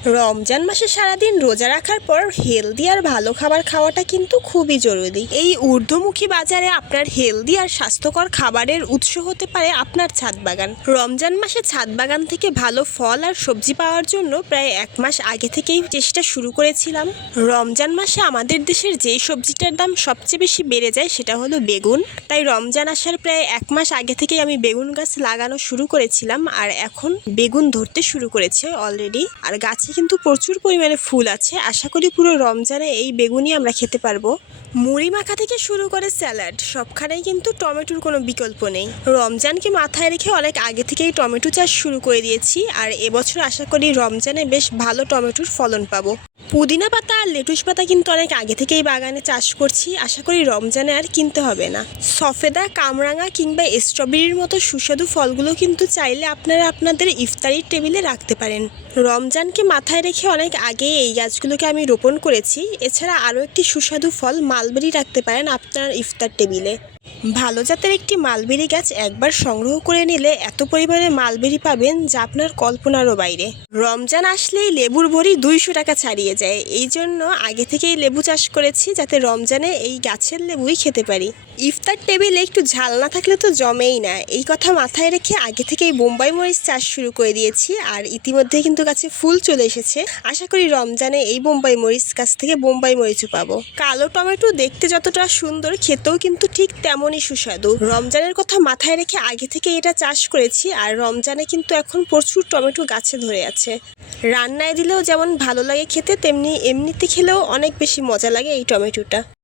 রমজান মাসে সারাদিন রোজা রাখার পর হেলদি আর ভালো খাবার খাওয়াটা কিন্তু খুবই জরুরি। এই ঊর্ধ্বমুখী বাজারে আপনার হেলদি আর স্বাস্থ্যকর খাবারের উৎস হতে পারে আপনার ছাদ বাগান। রমজান মাসে ছাদ বাগান থেকে ভালো ফল আর সবজি পাওয়ার জন্য প্রায় 1 মাস আগে থেকেই চেষ্টা শুরু করেছিলাম। রমজান মাসে আমাদের দেশের যেই সবজিটার দাম সবচেয়ে বেশি বেড়ে যায় সেটা হলো বেগুন। তাই রমজান আসার প্রায় 1 মাস আগে থেকেই আমি বেগুন গাছ লাগানো শুরু করেছিলাম, আর এখন বেগুন ধরতে শুরু করেছে অলরেডি। আর গাছে কিন্তু প্রচুর পরিমাণে ফুল আছে। আশা করি পুরো রমজানে এই বেগুনই আমরা খেতে পারবো। মুড়ি মাখা থেকে শুরু করে স্যালাড সবখানেই কিন্তু টমেটোর কোনো বিকল্প নেই। রমজানকে মাথায় রেখে অনেক আগে থেকেই টমেটো চাষ শুরু করে দিয়েছি, আর এবছর আশা করি রমজানে বেশ ভালো টমেটোর ফলন পাবো। পুদিনা পাতা আর লেটুস পাতা কিন্তু অনেক আগে থেকেই বাগানে চাষ করছি, আশা করি রমজানে আর কিনতে হবে না। সফেদা, কামরাঙা কিংবা স্ট্রবেরির মতো সুস্বাদু ফলগুলো কিন্তু চাইলে আপনারা আপনাদের ইফতারির টেবিলে রাখতে পারেন। রমজানকে মাথায় রেখে অনেক আগেই এই গাছগুলোকে আমি রোপণ করেছি। এছাড়া আরও একটি সুস্বাদু ফল মালবেরি রাখতে পারেন আপনার ইফতার টেবিলে। ভালো জাতের একটি মালবেরি গাছ একবার সংগ্রহ করে নিলে এত পরিমাণে মালবেরি পাবেন যা আপনার কল্পনারও বাইরে। রমজান আসলেই লেবুর ভরি 200 টাকা ছাড়িয়ে যায়, এই জন্য আগে থেকেই লেবু চাষ করেছি যাতে রমজানে এই গাছের লেবুই খেতে পারি। ইফতার টেবিলে একটু ঝাল না থাকলে তো জমেই না, এই কথা মাথায় রেখে আগে থেকেই বোম্বাই মরিচ চাষ শুরু করে দিয়েছি, আর ইতিমধ্যে কিন্তু গাছে ফুল চলে এসেছে। আশা করি রমজানে এই বোম্বাই মরিচ গাছ থেকে বোম্বাই মরিচও পাবো। কালো টমেটো দেখতে যতটা সুন্দর, খেতেও কিন্তু ঠিক তেমনই সুস্বাদু। রমজানের কথা মাথায় রেখে আগে থেকে এটা চাষ করেছি, আর রমজানে কিন্তু এখন প্রচুর টমেটো গাছে ধরে আছে। রান্নায় দিলেও যেমন ভালো লাগে খেতে, তেমনি এমনিতে খেলেও অনেক বেশি মজা লাগে এই টমেটোটা।